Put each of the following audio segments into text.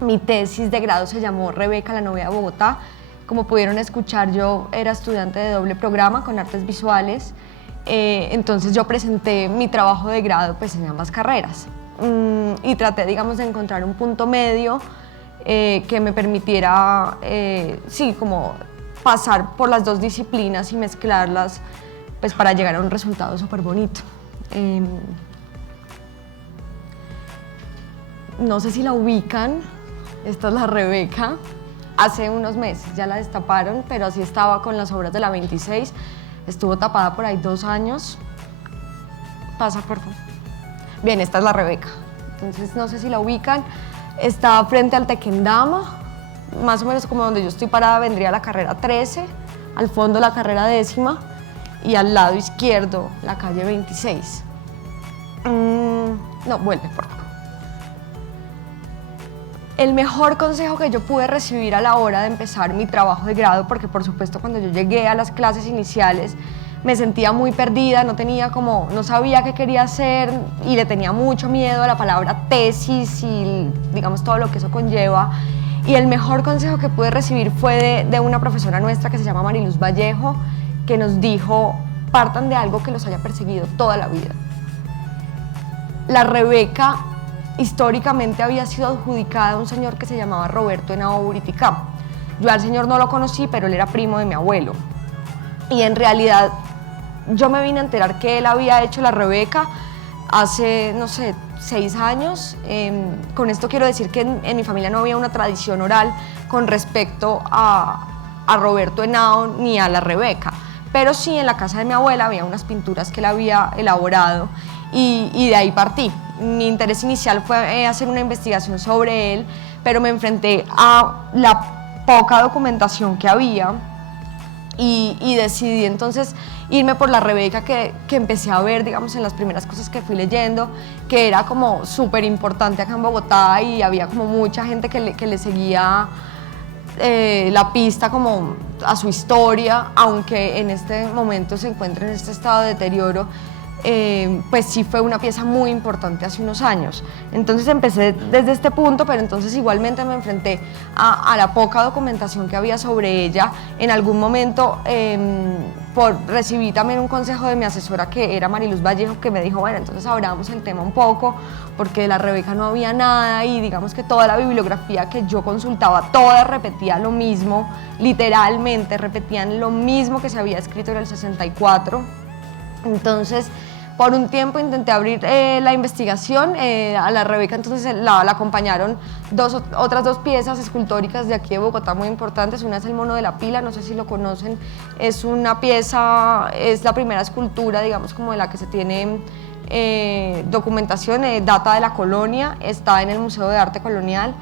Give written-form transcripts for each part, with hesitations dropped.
Mi tesis de grado se llamó Rebeca, la novia de Bogotá. Como pudieron escuchar, yo era estudiante de doble programa con artes visuales, entonces yo presenté mi trabajo de grado pues, en ambas carreras y traté, digamos, de encontrar un punto medio que me permitiera, sí, como pasar por las dos disciplinas y mezclarlas pues, para llegar a un resultado súper bonito. No sé si la ubican, esta es la Rebeca. Hace unos meses ya la destaparon, pero así estaba con las obras de la 26. Estuvo tapada por ahí 2 años. Pasa, por favor. Bien, esta es la Rebeca. Entonces, no sé si la ubican. Está frente al Tequendama, más o menos como donde yo estoy parada vendría la carrera 13, al fondo la carrera 10ª y al lado izquierdo la calle 26. No, vuelve, por favor. El mejor consejo que yo pude recibir a la hora de empezar mi trabajo de grado, porque por supuesto cuando yo llegué a las clases iniciales me sentía muy perdida, no sabía qué quería hacer y le tenía mucho miedo a la palabra tesis y digamos todo lo que eso conlleva. Y el mejor consejo que pude recibir fue de una profesora nuestra que se llama Mariluz Vallejo, que nos dijo: partan de algo que los haya perseguido toda la vida. La Rebeca históricamente había sido adjudicada a un señor que se llamaba Roberto Henao Buriticá. Yo al señor no lo conocí, pero él era primo de mi abuelo. Y en realidad yo me vine a enterar que él había hecho la Rebeca hace, no sé, 6 años. Con esto quiero decir que en mi familia no había una tradición oral con respecto a Roberto Henao ni a la Rebeca, pero sí en la casa de mi abuela había unas pinturas que él había elaborado y de ahí partí. Mi interés inicial fue hacer una investigación sobre él, pero me enfrenté a la poca documentación que había y decidí entonces irme por la Rebeca que empecé a ver, digamos, en las primeras cosas que fui leyendo, que era como súper importante acá en Bogotá y había como mucha gente que le seguía la pista como a su historia, aunque en este momento se encuentra en este estado de deterioro. Pues sí fue una pieza muy importante hace unos años. Entonces empecé desde este punto, pero entonces igualmente me enfrenté a la poca documentación que había sobre ella. En algún momento recibí también un consejo de mi asesora, que era Mariluz Vallejo, que me dijo: bueno, entonces abramos el tema un poco, porque de la Rebeca no había nada y digamos que toda la bibliografía que yo consultaba, toda repetía lo mismo, literalmente repetían lo mismo que se había escrito en el 64. Entonces, por un tiempo intenté abrir la investigación. A la Rebeca entonces la acompañaron otras 2 piezas escultóricas de aquí de Bogotá muy importantes. Una es el Mono de la Pila, no sé si lo conocen, es una pieza, es la primera escultura, digamos, como de la que se tiene documentación, data de la colonia, está en el Museo de Arte Colonial.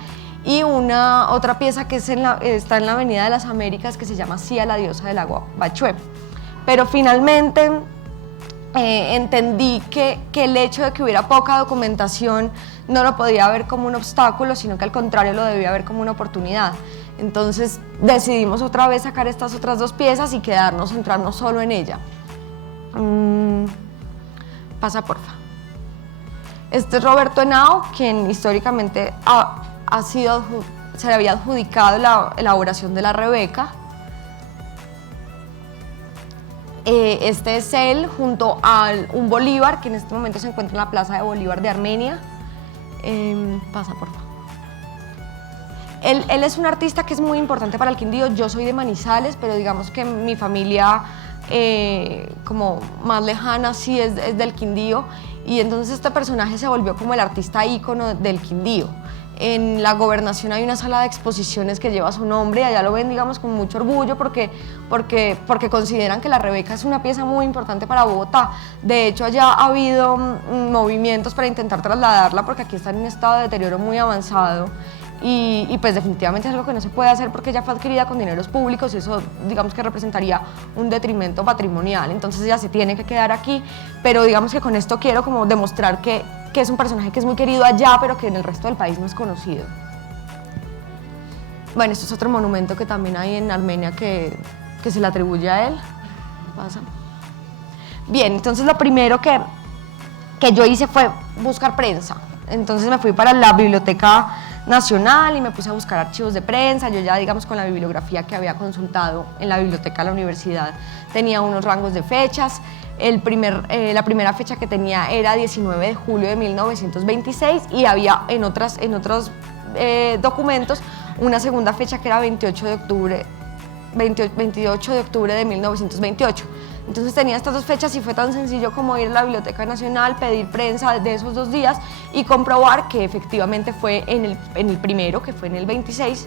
Y otra pieza que está en la Avenida de las Américas, que se llama Sia, la diosa del agua Bachué. Pero finalmente entendí que el hecho de que hubiera poca documentación no lo podía ver como un obstáculo, sino que al contrario lo debía ver como una oportunidad. Entonces decidimos otra vez sacar estas otras 2 piezas y centrarnos solo en ella. Pasa, porfa. Este es Roberto Henao, quien históricamente se le había adjudicado la elaboración de la Rebeca. Este es él junto a un Bolívar, que en este momento se encuentra en la Plaza de Bolívar de Armenia. Pasa, por favor. Él es un artista que es muy importante para el Quindío. Yo soy de Manizales, pero digamos que mi familia como más lejana sí es del Quindío, y entonces este personaje se volvió como el artista ícono del Quindío. En la Gobernación hay una sala de exposiciones que lleva su nombre y allá lo ven, digamos, con mucho orgullo porque consideran que la Rebeca es una pieza muy importante para Bogotá. De hecho, allá ha habido movimientos para intentar trasladarla porque aquí está en un estado de deterioro muy avanzado y pues definitivamente es algo que no se puede hacer porque ella fue adquirida con dineros públicos y eso, digamos, que representaría un detrimento patrimonial. Entonces ella se tiene que quedar aquí, pero digamos que con esto quiero como demostrar que es un personaje que es muy querido allá, pero que en el resto del país no es conocido. Bueno, esto es otro monumento que también hay en Armenia que se le atribuye a él. Pasa. Bien, entonces lo primero que yo hice fue buscar prensa. Entonces me fui para la biblioteca nacional y me puse a buscar archivos de prensa. Yo ya, digamos, con la bibliografía que había consultado en la biblioteca de la universidad, tenía unos rangos de fechas. La primera fecha que tenía era 19 de julio de 1926 y había en otros documentos una segunda fecha que era 28 de octubre de 1928. Entonces tenía estas dos fechas y fue tan sencillo como ir a la Biblioteca Nacional, pedir prensa de esos 2 días y comprobar que efectivamente fue en el primero, que fue en el 26,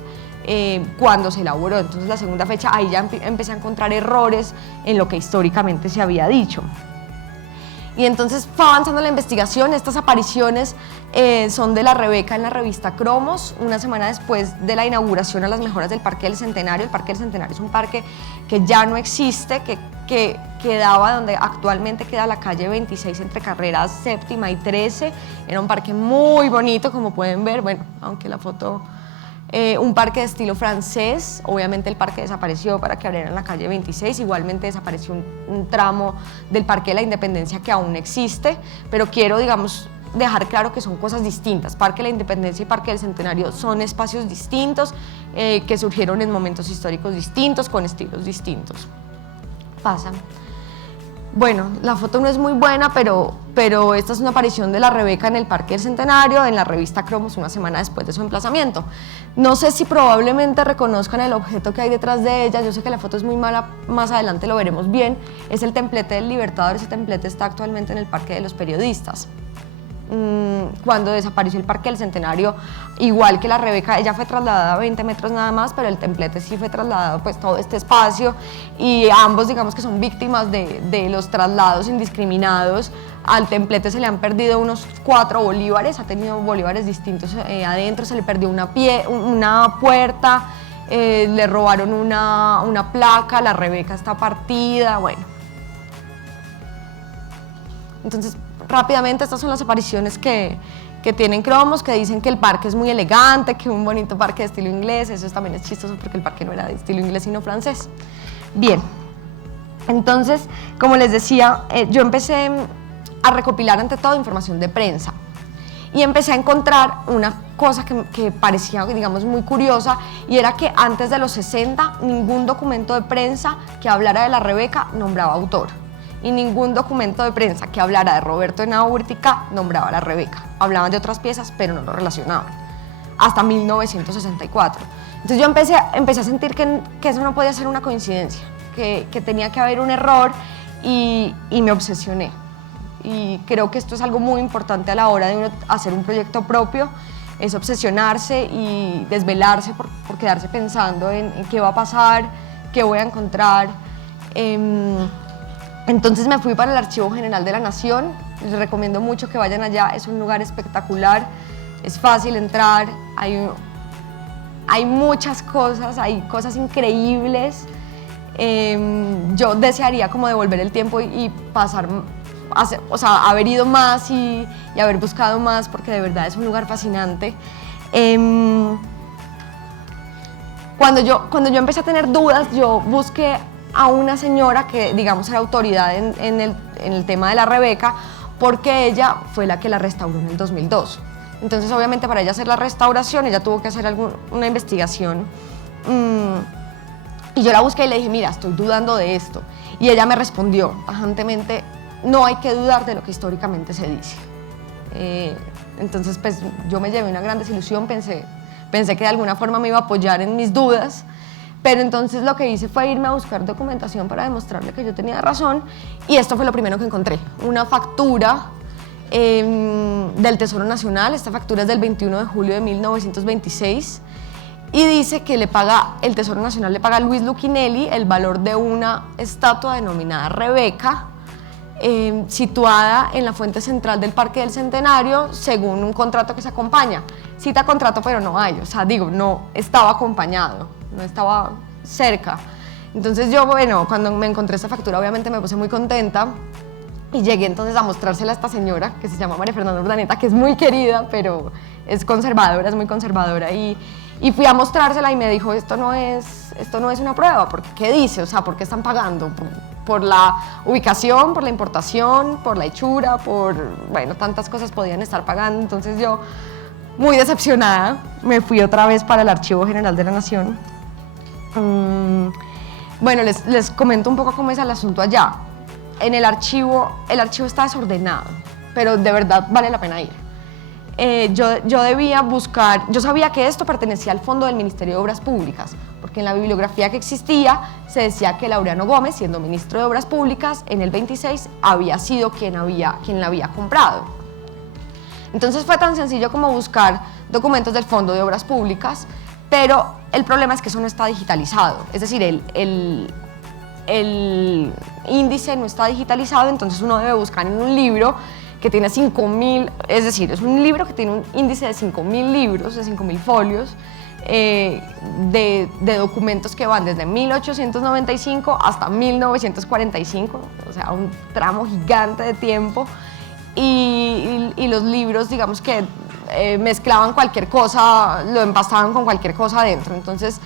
cuando se elaboró. Entonces la segunda fecha, ahí ya empecé a encontrar errores en lo que históricamente se había dicho. Y entonces fue avanzando la investigación. Estas apariciones son de la Rebeca en la revista Cromos, una semana después de la inauguración a las mejoras del Parque del Centenario. El Parque del Centenario es un parque que ya no existe, que quedaba donde actualmente queda la calle 26 entre carreras séptima y 13. Era un parque muy bonito, como pueden ver, bueno, aunque la foto... un parque de estilo francés. Obviamente el parque desapareció para que abrieran la calle 26, igualmente desapareció un tramo del Parque de la Independencia que aún existe, pero quiero, digamos, dejar claro que son cosas distintas. Parque de la Independencia y Parque del Centenario son espacios distintos que surgieron en momentos históricos distintos, con estilos distintos. Pasan. Bueno, la foto no es muy buena, pero esta es una aparición de la Rebeca en el Parque del Centenario, en la revista Cromos, una semana después de su emplazamiento. No sé si probablemente reconozcan el objeto que hay detrás de ella. Yo sé que la foto es muy mala, más adelante lo veremos bien. Es el templete del Libertador. Ese templete está actualmente en el Parque de los Periodistas. Cuando desapareció el Parque del Centenario, igual que la Rebeca, ella fue trasladada a 20 metros nada más, pero el templete sí fue trasladado, pues, todo este espacio, y ambos, digamos, que son víctimas de los traslados indiscriminados. Al templete se le han perdido unos 4 bolívares, ha tenido bolívares distintos adentro, se le perdió una puerta, le robaron una placa, la Rebeca está partida, bueno. Entonces, rápidamente, estas son las apariciones que tienen Cromos, que dicen que el parque es muy elegante, que un bonito parque de estilo inglés. Eso también es chistoso porque el parque no era de estilo inglés sino francés. Bien, entonces, como les decía, yo empecé a recopilar ante todo información de prensa y empecé a encontrar una cosa que parecía, digamos, muy curiosa, y era que antes de los 60 ningún documento de prensa que hablara de la Rebeca nombraba autor. Y ningún documento de prensa que hablara de Roberto Henao Urtica nombraba a la Rebeca. Hablaban de otras piezas, pero no lo relacionaban. Hasta 1964. Entonces yo empecé a sentir que eso no podía ser una coincidencia, que tenía que haber un error, y me obsesioné. Y creo que esto es algo muy importante a la hora de uno hacer un proyecto propio, es obsesionarse y desvelarse por quedarse pensando en qué va a pasar, qué voy a encontrar. Entonces me fui para el Archivo General de la Nación. Les recomiendo mucho que vayan allá, es un lugar espectacular, es fácil entrar, hay muchas cosas, hay cosas increíbles. Yo desearía como devolver el tiempo y pasar, haber ido más y haber buscado más, porque de verdad es un lugar fascinante. Cuando yo empecé a tener dudas, yo busqué a una señora que, digamos, era autoridad en el tema de la Rebeca, porque ella fue la que la restauró en el 2002. Entonces, obviamente, para ella hacer la restauración, ella tuvo que hacer una investigación. Y yo la busqué y le dije, mira, estoy dudando de esto. Y ella me respondió tajantemente, no hay que dudar de lo que históricamente se dice. Entonces, pues, yo me llevé una gran desilusión, pensé que de alguna forma me iba a apoyar en mis dudas. Pero entonces lo que hice fue irme a buscar documentación para demostrarle que yo tenía razón, y esto fue lo primero que encontré, una factura del Tesoro Nacional. Esta factura es del 21 de julio de 1926 y dice que el Tesoro Nacional le paga a Luis Luquinelli el valor de una estatua denominada Rebeca, situada en la fuente central del Parque del Centenario, según un contrato que se acompaña. Cita contrato, pero no hay, no estaba acompañado, no estaba cerca. Entonces yo, bueno, cuando me encontré esta factura, obviamente me puse muy contenta y llegué entonces a mostrársela a esta señora que se llama María Fernanda Urdaneta, que es muy querida, pero es conservadora, es muy conservadora, y fui a mostrársela y me dijo, esto no es una prueba, porque ¿qué dice? ¿Por qué están pagando? Por la ubicación, por la importación, por la hechura, bueno, tantas cosas podían estar pagando. Entonces yo, muy decepcionada, me fui otra vez para el Archivo General de la Nación. Bueno, les comento un poco cómo es el asunto allá. En el archivo está desordenado, pero de verdad vale la pena ir. Yo debía buscar, yo sabía que esto pertenecía al fondo del Ministerio de Obras Públicas, porque en la bibliografía que existía se decía que Laureano Gómez, siendo ministro de Obras Públicas, en el 26 había sido quien la había comprado. Entonces fue tan sencillo como buscar documentos del Fondo de Obras Públicas, pero el problema es que eso no está digitalizado, es decir, el índice no está digitalizado, entonces uno debe buscar en un libro que tiene 5.000, es decir, es un libro que tiene un índice de 5.000 libros, de 5.000 folios, de documentos que van desde 1895 hasta 1945, o sea, un tramo gigante de tiempo, y los libros, digamos que mezclaban cualquier cosa, lo empastaban con cualquier cosa adentro. Entonces,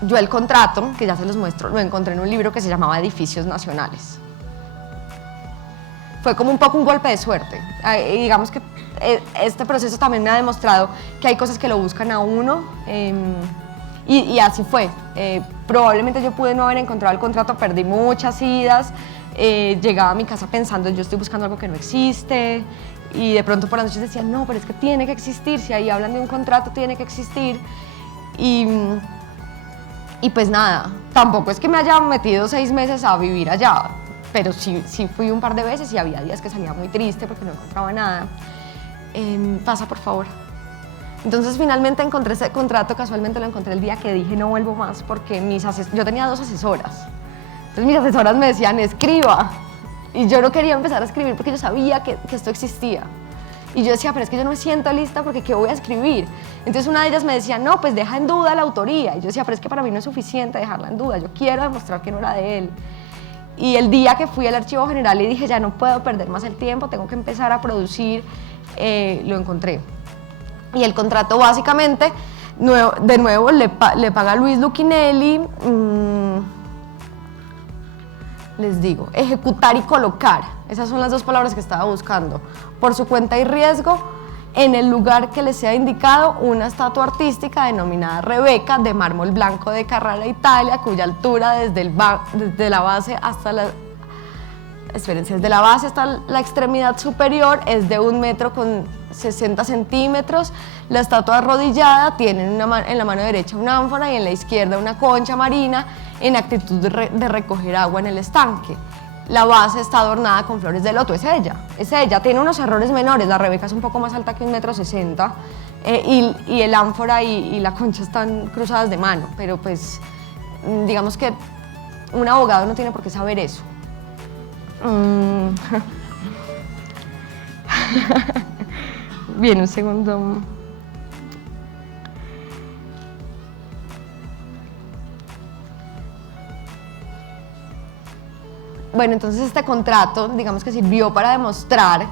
yo el contrato, que ya se los muestro, lo encontré en un libro que se llamaba Edificios Nacionales. Fue como un poco un golpe de suerte. Y digamos que este proceso también me ha demostrado que hay cosas que lo buscan a uno, y así fue. Probablemente yo pude no haber encontrado el contrato, perdí muchas idas, llegaba a mi casa pensando, yo estoy buscando algo que no existe, y de pronto por las noches decía, no, pero es que tiene que existir, si ahí hablan de un contrato, tiene que existir. Y pues nada, tampoco es que me haya metido 6 meses a vivir allá, pero sí fui un par de veces y había días que salía muy triste porque no encontraba nada. Pasa, por favor. Entonces finalmente encontré ese contrato, casualmente lo encontré el día que dije no vuelvo más, porque yo tenía 2 asesoras. Entonces mis asesoras me decían, escriba. Y yo no quería empezar a escribir porque yo sabía que esto existía. Y yo decía, pero es que yo no me siento lista porque ¿qué voy a escribir? Entonces una de ellas me decía, no, pues deja en duda la autoría. Y yo decía, pero es que para mí no es suficiente dejarla en duda, yo quiero demostrar que no era de él. Y el día que fui al Archivo General y dije, ya no puedo perder más el tiempo, tengo que empezar a producir, lo encontré. Y el contrato básicamente, de nuevo, le paga Luis Lucchinelli, les digo, ejecutar y colocar, esas son las 2 palabras que estaba buscando, por su cuenta y riesgo, en el lugar que les sea indicado, una estatua artística denominada Rebeca, de mármol blanco de Carrara, Italia, cuya altura desde la base hasta la extremidad superior es de 1 metro con 60 centímetros. La estatua arrodillada tiene en la mano derecha una ánfora y en la izquierda una concha marina en actitud de recoger agua en el estanque. La base está adornada con flores de loto, es ella, tiene unos errores menores, la Rebeca es un poco más alta que 1,60 m, y el ánfora y la concha están cruzadas de mano, pero pues digamos que un abogado no tiene por qué saber eso. Bien, un segundo. Bueno, entonces este contrato, digamos que sirvió para demostrar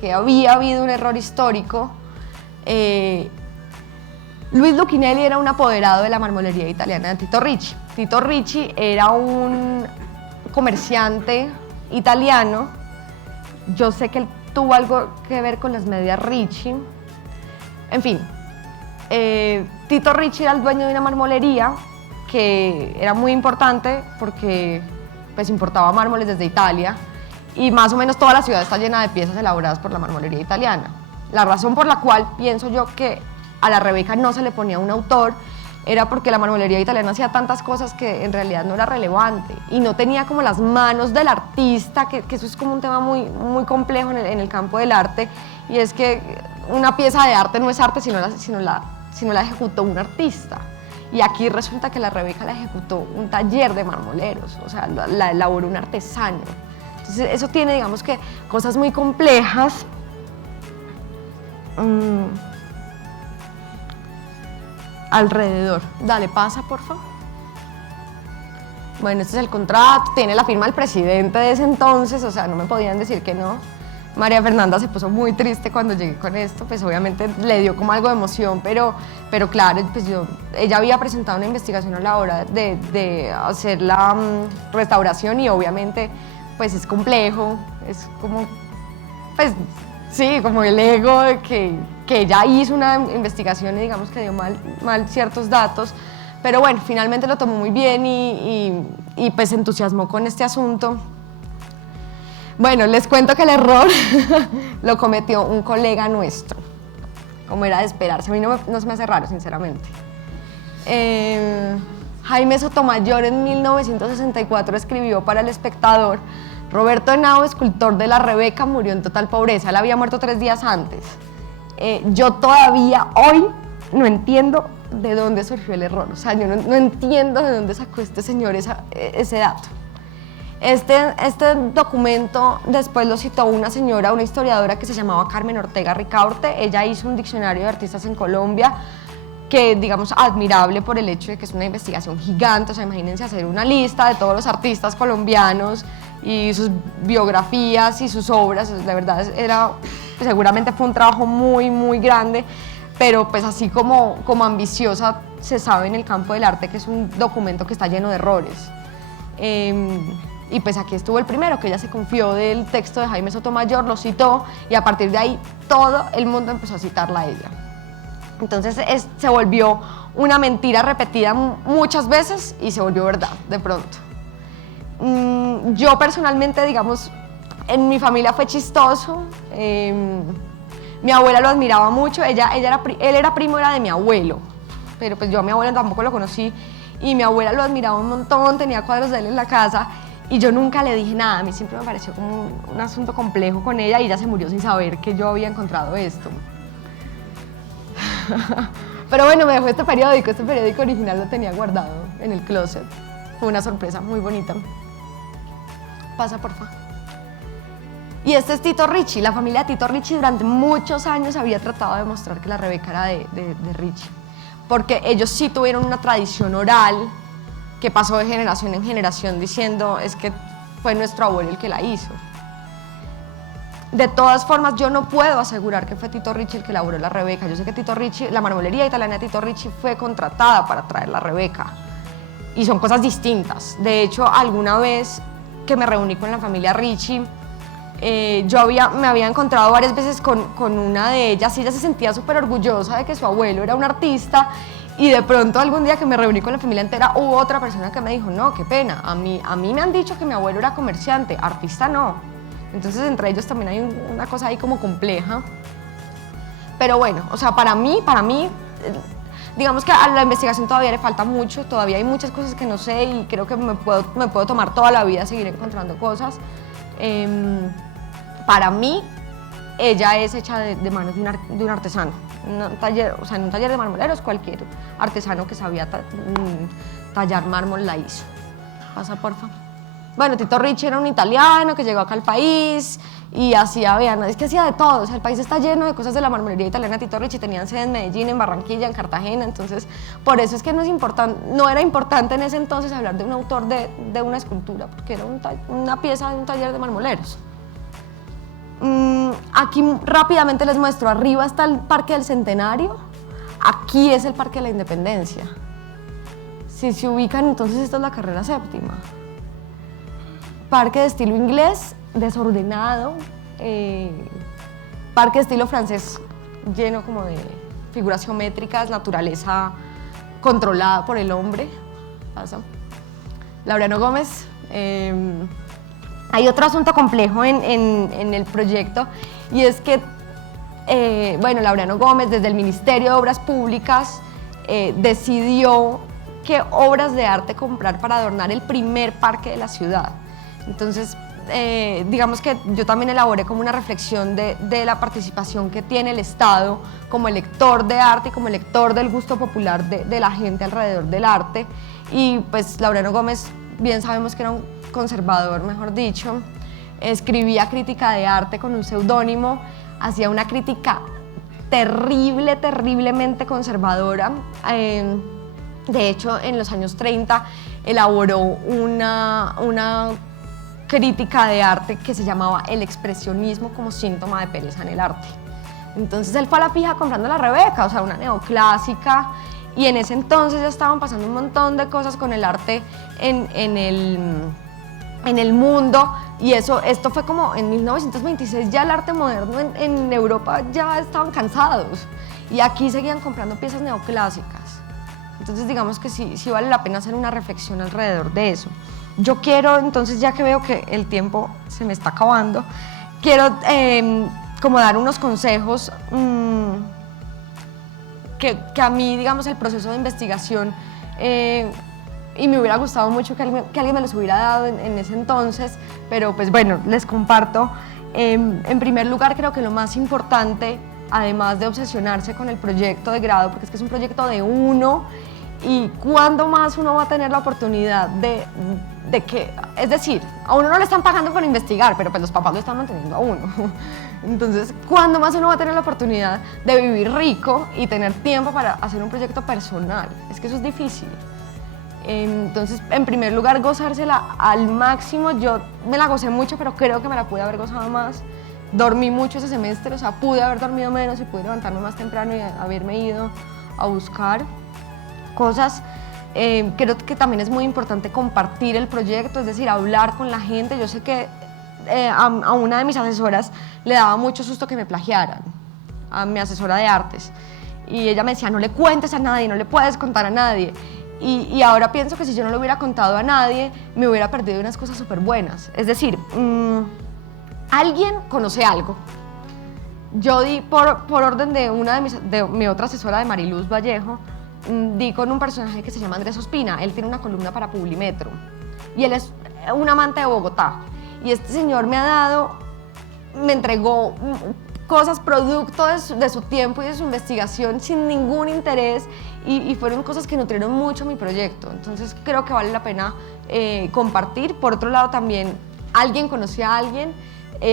que había habido un error histórico. Luis Lucchinelli era un apoderado de la marmolería italiana de Tito Ricci. Tito Ricci era un comerciante italiano. Yo sé que él tuvo algo que ver con las medias Ricci. En fin, Tito Ricci era el dueño de una marmolería que era muy importante porque pues importaba mármoles desde Italia, y más o menos toda la ciudad está llena de piezas elaboradas por la marmolería italiana. La razón por la cual pienso yo que a la Rebeca no se le ponía un autor era porque la marmolería italiana hacía tantas cosas que en realidad no era relevante y no tenía como las manos del artista, que eso es como un tema muy, muy complejo en el campo del arte, y es que una pieza de arte no es arte sino la ejecutó un artista. Y aquí resulta que la Rebeca la ejecutó un taller de marmoleros, o sea, la elaboró un artesano. Entonces eso tiene, digamos que, cosas muy complejas. Alrededor. Dale, pasa, por favor. Bueno, este es el contrato, tiene la firma del presidente de ese entonces, o sea, no me podían decir que no. María Fernanda se puso muy triste cuando llegué con esto, pues obviamente le dio como algo de emoción, pero claro, pues ella había presentado una investigación a la hora de hacer la restauración, y obviamente pues es complejo, es como, pues Sí, como el ego de que ella hizo una investigación y digamos que dio mal ciertos datos, pero bueno, finalmente lo tomó muy bien y pues se entusiasmó con este asunto. Bueno, les cuento que el error lo cometió un colega nuestro, como era de esperarse. A mí no se me hace raro, sinceramente. Jaime Sotomayor en 1964 escribió para El Espectador: Roberto Henao, escultor de la Rebeca, murió en total pobreza. Él había muerto 3 días antes. Yo todavía hoy no entiendo de dónde surgió el error. O sea, yo no entiendo de dónde sacó este señor ese dato. Este documento después lo citó una señora, una historiadora que se llamaba Carmen Ortega Ricaurte. Ella hizo un diccionario de artistas en Colombia que, digamos, admirable por el hecho de que es una investigación gigante. O sea, imagínense hacer una lista de todos los artistas colombianos y sus biografías y sus obras. La verdad seguramente fue un trabajo muy grande, pero pues así como ambiciosa, se sabe en el campo del arte que es un documento que está lleno de errores. Y pues aquí estuvo el primero, que ella se confió del texto de Jaime Sotomayor, lo citó y a partir de ahí todo el mundo empezó a citarla a ella. Entonces se volvió una mentira repetida muchas veces y se volvió verdad de pronto. Yo personalmente, digamos, en mi familia fue chistoso. Mi abuela lo admiraba mucho, él era primo de mi abuelo, pero pues yo a mi abuela tampoco lo conocí y mi abuela lo admiraba un montón, tenía cuadros de él en la casa y yo nunca le dije nada. A mí siempre me pareció como un asunto complejo con ella y ella se murió sin saber que yo había encontrado esto. Pero bueno, me dejó este periódico original lo tenía guardado en el closet. Fue una sorpresa muy bonita. Pasa, porfa. Y este es Tito Ricci. La familia de Tito Ricci durante muchos años había tratado de demostrar que la Rebeca era de Ricci, porque ellos sí tuvieron una tradición oral que pasó de generación en generación diciendo es que fue nuestro abuelo el que la hizo. De todas formas, yo no puedo asegurar que fue Tito Ricci el que elaboró la Rebeca. Yo sé que Tito Ricci, la marmolería italiana de Tito Ricci fue contratada para traer la Rebeca y son cosas distintas. De hecho, alguna vez que me reuní con la familia Ricci, me había encontrado varias veces con una de ellas y ella se sentía súper orgullosa de que su abuelo era un artista y de pronto algún día que me reuní con la familia entera hubo otra persona que me dijo no, qué pena, a mí me han dicho que mi abuelo era comerciante, artista no. Entonces entre ellos también hay una cosa ahí como compleja. Pero bueno, o sea, para mí, digamos que a la investigación todavía le falta mucho, todavía hay muchas cosas que no sé y creo que me puedo tomar toda la vida a seguir encontrando cosas. Para mí, ella es hecha de manos de un artesano. En un taller de marmoleros, cualquier artesano que sabía tallar mármol la hizo. Pasa, porfa. Bueno, Tito Ricci era un italiano que llegó acá al país y hacía de todo. O sea, el país está lleno de cosas de la marmolería italiana. Tito Ricci tenían sede en Medellín, en Barranquilla, en Cartagena. Entonces, por eso es que no era importante en ese entonces hablar de un autor de una escultura, porque era una pieza de un taller de marmoleros. Aquí rápidamente les muestro, arriba está el Parque del Centenario, aquí es el Parque de la Independencia. Si se ubican, entonces esta es la carrera séptima. Parque de estilo inglés, desordenado, parque de estilo francés, lleno como de figuras geométricas, naturaleza controlada por el hombre. Pasa. Laureano Gómez. Hay otro asunto complejo en el proyecto y es que, Laureano Gómez desde el Ministerio de Obras Públicas decidió qué obras de arte comprar para adornar el primer parque de la ciudad. Entonces, digamos que yo también elaboré como una reflexión de la participación que tiene el Estado como elector de arte y como elector del gusto popular de la gente alrededor del arte. Y pues Laureano Gómez, bien sabemos que era un conservador, mejor dicho, escribía crítica de arte con un seudónimo, hacía una crítica terriblemente conservadora. De hecho, en los años 30 elaboró una crítica de arte que se llamaba el expresionismo como síntoma de pereza en el arte. Entonces él fue a la fija comprando la Rebeca, o sea, una neoclásica, y en ese entonces ya estaban pasando un montón de cosas con el arte en el mundo Y esto fue como en 1926, ya el arte moderno en Europa ya estaban cansados y aquí seguían comprando piezas neoclásicas. Entonces digamos que sí vale la pena hacer una reflexión alrededor de eso. Yo quiero, entonces ya que veo que el tiempo se me está acabando, quiero como dar unos consejos que a mí, digamos, el proceso de investigación, y me hubiera gustado mucho que alguien me los hubiera dado en ese entonces, pero pues bueno, les comparto. En primer lugar, creo que lo más importante, además de obsesionarse con el proyecto de grado, porque es que es un proyecto de uno, y cuándo más uno va a tener la oportunidad de que, es decir, a uno no le están pagando por investigar, pero pues los papás lo están manteniendo a uno. Entonces, ¿cuándo más uno va a tener la oportunidad de vivir rico y tener tiempo para hacer un proyecto personal? Es que eso es difícil. Entonces, en primer lugar, gozársela al máximo. Yo me la gocé mucho, pero creo que me la pude haber gozado más. Dormí mucho ese semestre, o sea, pude haber dormido menos y pude levantarme más temprano y haberme ido a buscar cosas. Creo que también es muy importante compartir el proyecto, es decir, hablar con la gente. Yo sé que a una de mis asesoras le daba mucho susto que me plagiaran, a mi asesora de artes, y ella me decía, no le cuentes a nadie, no le puedes contar a nadie. Y ahora pienso que si yo no lo hubiera contado a nadie, me hubiera perdido unas cosas súper buenas. Es decir, alguien conoce algo. Yo di por orden de mi otra asesora, de Mariluz Vallejo, di con un personaje que se llama Andrés Ospina. Él tiene una columna para Publimetro y él es un amante de Bogotá. Y este señor me entregó cosas producto de su tiempo y de su investigación sin ningún interés, y fueron cosas que nutrieron mucho mi proyecto. Entonces creo que vale la pena compartir. Por otro lado, también alguien conocía a alguien.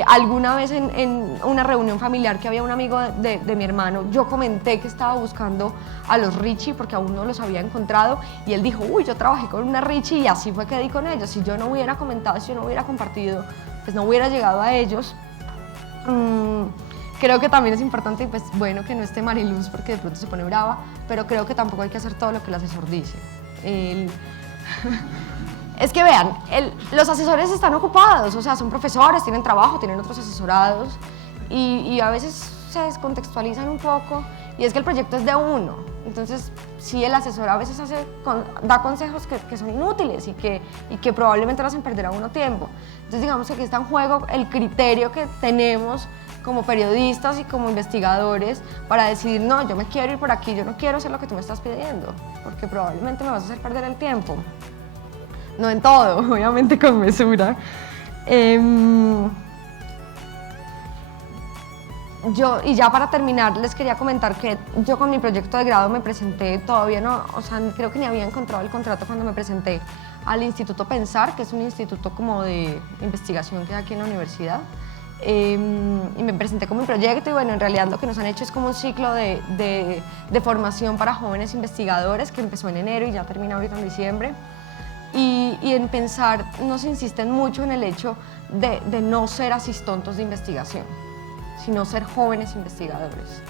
Alguna vez en una reunión familiar que había un amigo de mi hermano, yo comenté que estaba buscando a los Richie porque aún no los había encontrado, y él dijo, uy, yo trabajé con una Richie, y así fue que di con ellos. Si yo no hubiera comentado, si yo no hubiera compartido, pues no hubiera llegado a ellos. Creo que también es importante, pues bueno, que no esté Mariluz porque de pronto se pone brava, pero creo que tampoco hay que hacer todo lo que el asesor dice. Es que vean, los asesores están ocupados, o sea, son profesores, tienen trabajo, tienen otros asesorados, y a veces se descontextualizan un poco, y es que el proyecto es de uno. Entonces, sí, el asesor a veces da consejos que son inútiles y que probablemente lo hacen perder a uno tiempo. Entonces, digamos que aquí está en juego el criterio que tenemos como periodistas y como investigadores para decidir, no, yo me quiero ir por aquí, yo no quiero hacer lo que tú me estás pidiendo, porque probablemente me vas a hacer perder el tiempo. No en todo, obviamente con mesura. Y ya para terminar, les quería comentar que yo con mi proyecto de grado me presenté, todavía no, o sea, creo que ni había encontrado el contrato cuando me presenté al Instituto Pensar, que es un instituto como de investigación que hay aquí en la universidad. Y me presenté con mi proyecto, y bueno, en realidad lo que nos han hecho es como un ciclo de formación para jóvenes investigadores que empezó en enero y ya termina ahorita en diciembre. Y en Pensar nos insisten mucho en el hecho de no ser asistontos de investigación, sino ser jóvenes investigadores.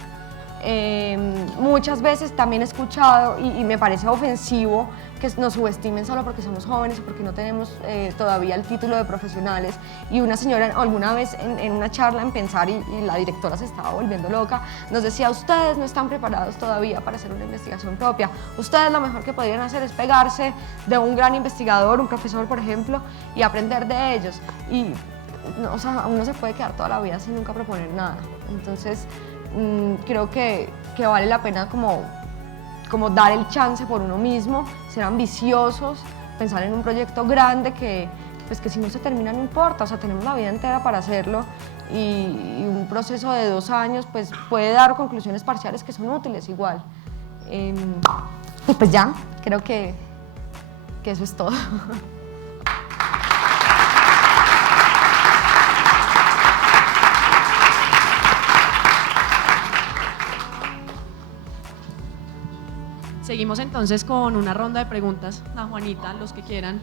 Muchas veces también he escuchado, y me parece ofensivo, que nos subestimen solo porque somos jóvenes y porque no tenemos todavía el título de profesionales. Y una señora alguna vez en una charla en Pensar, y la directora se estaba volviendo loca, nos decía, ustedes no están preparados todavía para hacer una investigación propia, ustedes lo mejor que podrían hacer es pegarse de un gran investigador, un profesor por ejemplo, y aprender de ellos. Y no, o sea, uno se puede quedar toda la vida sin nunca proponer nada. Entonces creo que vale la pena como dar el chance por uno mismo, ser ambiciosos, pensar en un proyecto grande que si no se termina no importa, o sea, tenemos la vida entera para hacerlo, y un proceso de 2 años pues puede dar conclusiones parciales que son útiles igual. Y pues ya, creo que eso es todo. Seguimos entonces con una ronda de preguntas a Juanita. Los que quieran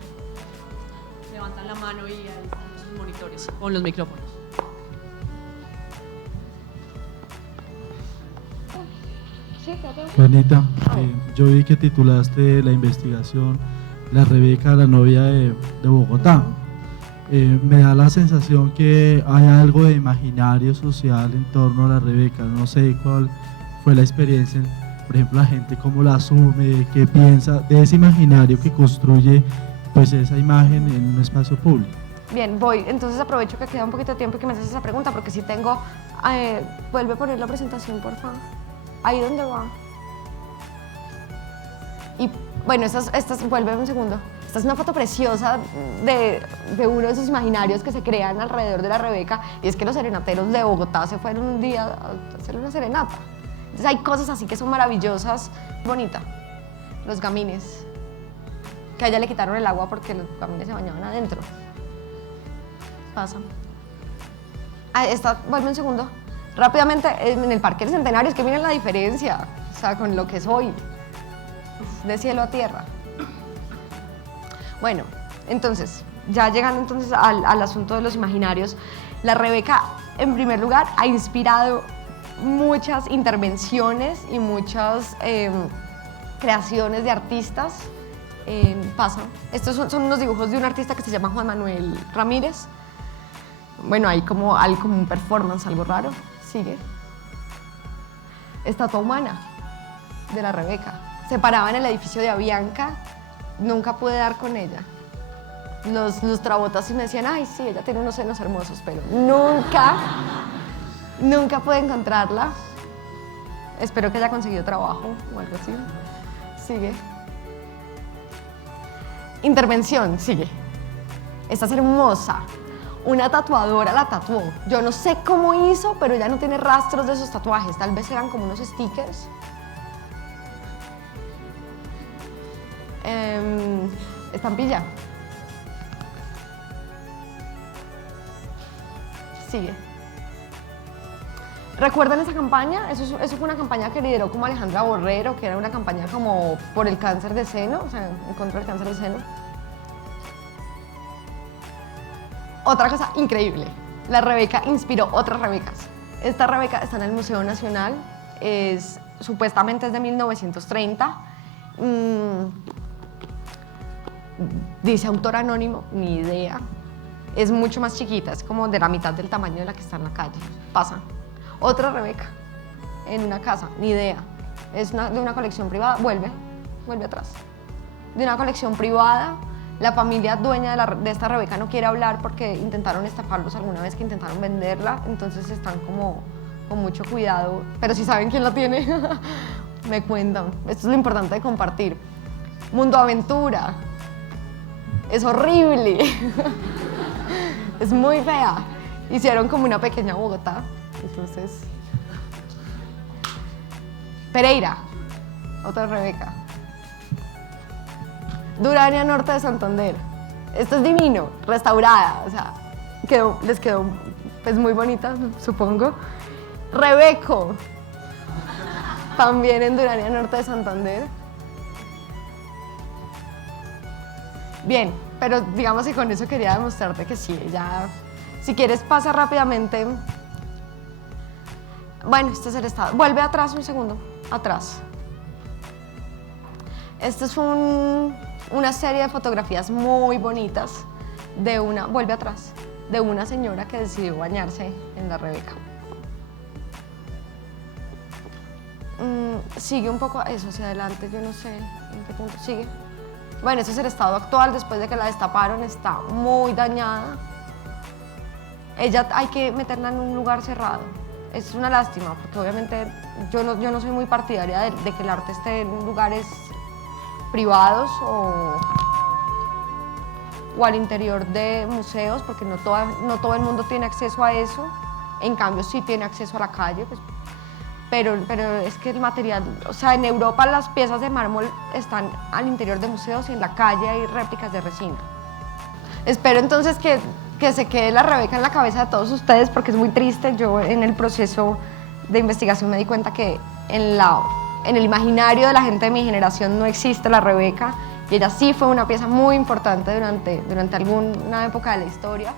levantan la mano y ahí están sus monitores con los micrófonos. Juanita, yo vi que titulaste la investigación La Rebeca, la novia de Bogotá. me da la sensación que hay algo de imaginario social en torno a la Rebeca. No sé cuál fue la experiencia, por ejemplo, la gente cómo la asume, qué piensa de ese imaginario que construye pues esa imagen en un espacio público. Bien, voy, entonces aprovecho que queda un poquito de tiempo y que me haces esa pregunta, porque si tengo, vuelve a poner la presentación, por favor, ahí donde va. Y bueno, vuelve un segundo. Esta es una foto preciosa de uno de esos imaginarios que se crean alrededor de la Rebeca, y es que los serenateros de Bogotá se fueron un día a hacer una serenata. Entonces hay cosas así que son maravillosas, bonita. Los gamines, que a ella le quitaron el agua porque los gamines se bañaban adentro. Pasa. Vuelve un segundo. Rápidamente, en el Parque del Centenario, es que miren la diferencia, o sea, con lo que es hoy. De cielo a tierra. Bueno, entonces, ya llegando entonces al asunto de los imaginarios, la Rebeca, en primer lugar, ha inspirado muchas intervenciones y muchas creaciones de artistas. Pasa. Estos son unos dibujos de un artista que se llama Juan Manuel Ramírez. Bueno, hay como un performance, algo raro. Sigue. Estatua humana de la Rebeca. Se paraba en el edificio de Avianca, nunca pude dar con ella. Los trabotas y me decían, ay, sí, ella tiene unos senos hermosos, pero nunca pude encontrarla. Espero que haya conseguido trabajo o algo así. Sigue. Intervención, sigue. Esta es hermosa. Una tatuadora la tatuó. Yo no sé cómo hizo, pero ella no tiene rastros de esos tatuajes. Tal vez eran como unos stickers. Estampilla. Sigue. ¿Recuerdan esa campaña? Eso fue una campaña que lideró como Alejandra Borrero, que era una campaña como por el cáncer de seno, o sea, en contra del cáncer de seno. Otra cosa increíble, la Rebeca inspiró otras Rebecas. Esta Rebeca está en el Museo Nacional, supuestamente es de 1930. Dice autor anónimo, ni idea. Es mucho más chiquita, es como de la mitad del tamaño de la que está en la calle. Pasa. Otra Rebeca, en una casa, ni idea. Es de una colección privada, vuelve atrás. De una colección privada, la familia dueña de esta Rebeca no quiere hablar porque intentaron estafarlos alguna vez que intentaron venderla, entonces están como con mucho cuidado, pero si saben quién la tiene, me cuentan. Esto es lo importante de compartir. Mundo Aventura. Es horrible. Es muy fea. Hicieron como una pequeña Bogotá. Entonces, Pereira, otra Rebeca. Durania Norte de Santander. Esto es divino, restaurada, o sea, les quedó pues muy bonita, supongo. Rebeco, también en Durania Norte de Santander. Bien, pero digamos que con eso quería demostrarte que sí, ya, si quieres pasa rápidamente. Bueno, este es el estado. Vuelve atrás un segundo, atrás. Esta es una serie de fotografías muy bonitas vuelve atrás, de una señora que decidió bañarse en la Rebeca. Sigue un poco eso hacia adelante, yo no sé en qué punto sigue. Bueno, ese es el estado actual, después de que la destaparon, está muy dañada. Ella hay que meterla en un lugar cerrado. Es una lástima, porque obviamente yo no soy muy partidaria de que el arte esté en lugares privados o al interior de museos, porque no todo el mundo tiene acceso a eso. En cambio, sí tiene acceso a la calle, pues, pero es que el material, o sea, en Europa las piezas de mármol están al interior de museos y en la calle hay réplicas de resina. Espero entonces que se quede la Rebeca en la cabeza de todos ustedes, porque es muy triste. Yo en el proceso de investigación me di cuenta que en el imaginario de la gente de mi generación no existe la Rebeca, y ella sí fue una pieza muy importante durante alguna época de la historia.